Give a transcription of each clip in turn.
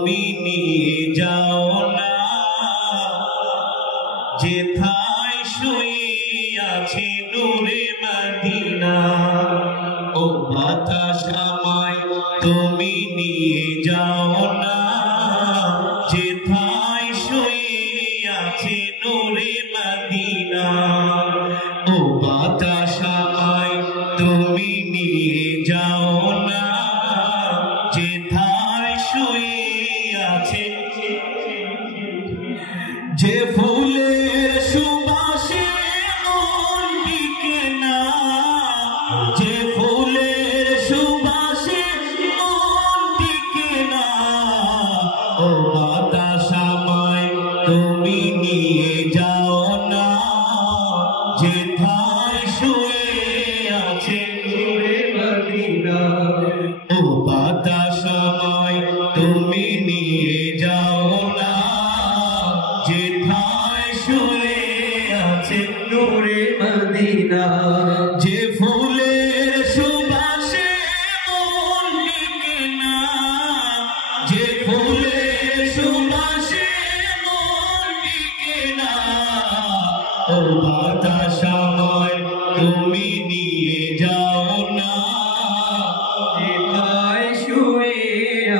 তুমি নিয়ে যাও না যেথায় শুয়ে আছে নূরে মদিনা ও বাতাস আমায় তুমি নিয়ে যাও না যেথায় শুয়ে আছে নূরে মদিনা ও বাতাস আমায় তুমি নিয়ে যাও না যেথায় শুয়ে আছে যে ফুলের সুবাসে মন টিকে না যে ফুলের সুবাসে মন টিকে না ও বাতাস আমায় তুমি নিয়ে যাও না যেথায় শুয়ে আছে নূরে মদিনা ও বাতাস আমায় তুমি নিয়ে যাও না যেথায় শুয়ে আছে নূরে মদিনা যে ফুলের সুবাসে মন টিকে না যে ফুলের সুবাসে মন টিকে না ও বাতাস আমায় তুমি নিয়ে যাও না যেথায় শুয়ে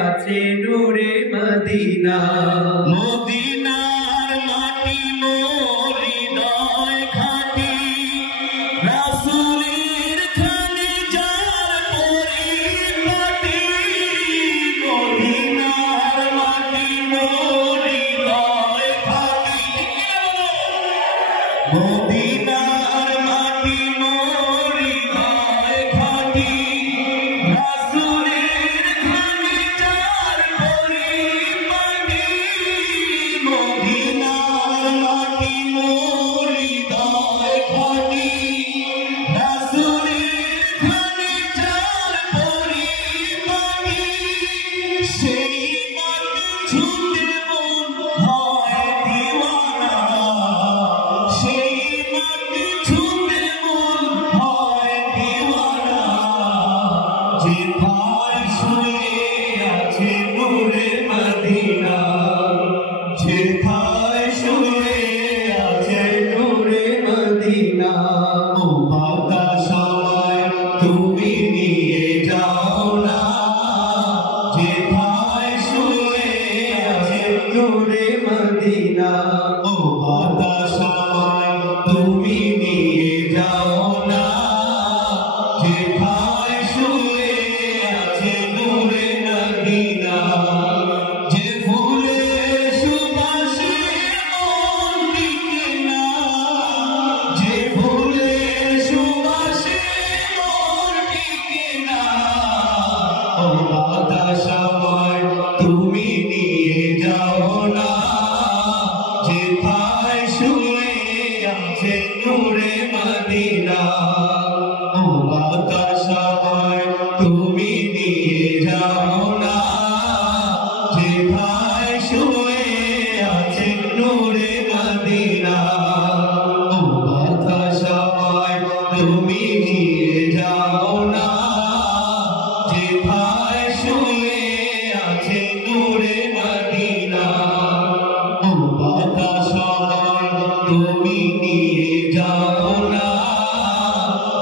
আছে নূরে মদিনা মদিনার মাটি মোর হৃদয় খাঁটি রাসূলের খানে যার পরিপাটি মদিনার মাটি মোর হৃদয় খাঁটি মদিনার মাটি মোর হৃদয় খাঁটি রাসূলের খানে যার পরিপাটি মদিনার মাটি মোর হৃদয় খাঁটি রাসূলের খানে যার পরিপাটি সেই মাটি ছুঁতে মন হয় দিওয়ানা সেই মাটি ছুঁতে মন হয় দিওয়ানা যেথায় শুয়ে আছে নূরে মদিনা যেথায় শুয়ে আছে নূরে মদিনা ও বাতাস আমায় তুমি নিয়ে যাও না যেথায় শুয়ে আছে নূরে মদিনা ও বাতাস আমায় তুমি নিয়ে যাও না যেথায় শুয়ে আছে নূরে মদিনা যে ফুলের সুবাসে মন টিকে না যে ফুলের সুবাসে মন টিকে না ও বাতাস আমায় তুমি নিয়ে যাও না যেথায় শুয়ে আছে নূরে মদিনা ও বাতাস আমায় তুমি নিয়ে যাও না যেথায় শুয়ে আছে নূরে মদিনা ও বাতাস আমায় তুমি নিয়ে যাও না যেথায় শুয়ে আছে নূরে মদিনা ও বাতাস আমায় তুমি নিয়ে যাও না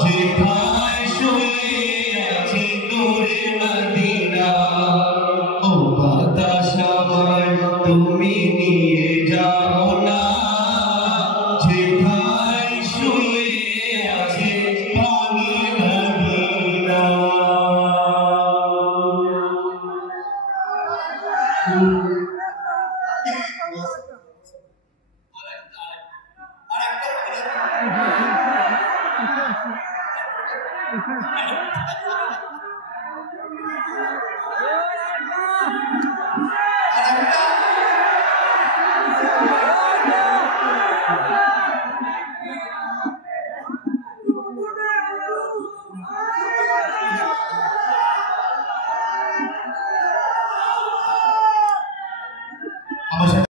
যেথায় শুয়ে আছে নূরে মদিনা ও বাতাস আমায় তুমি নিয়ে যাও না যেথায় শুয়ে আছে পানি মদিনা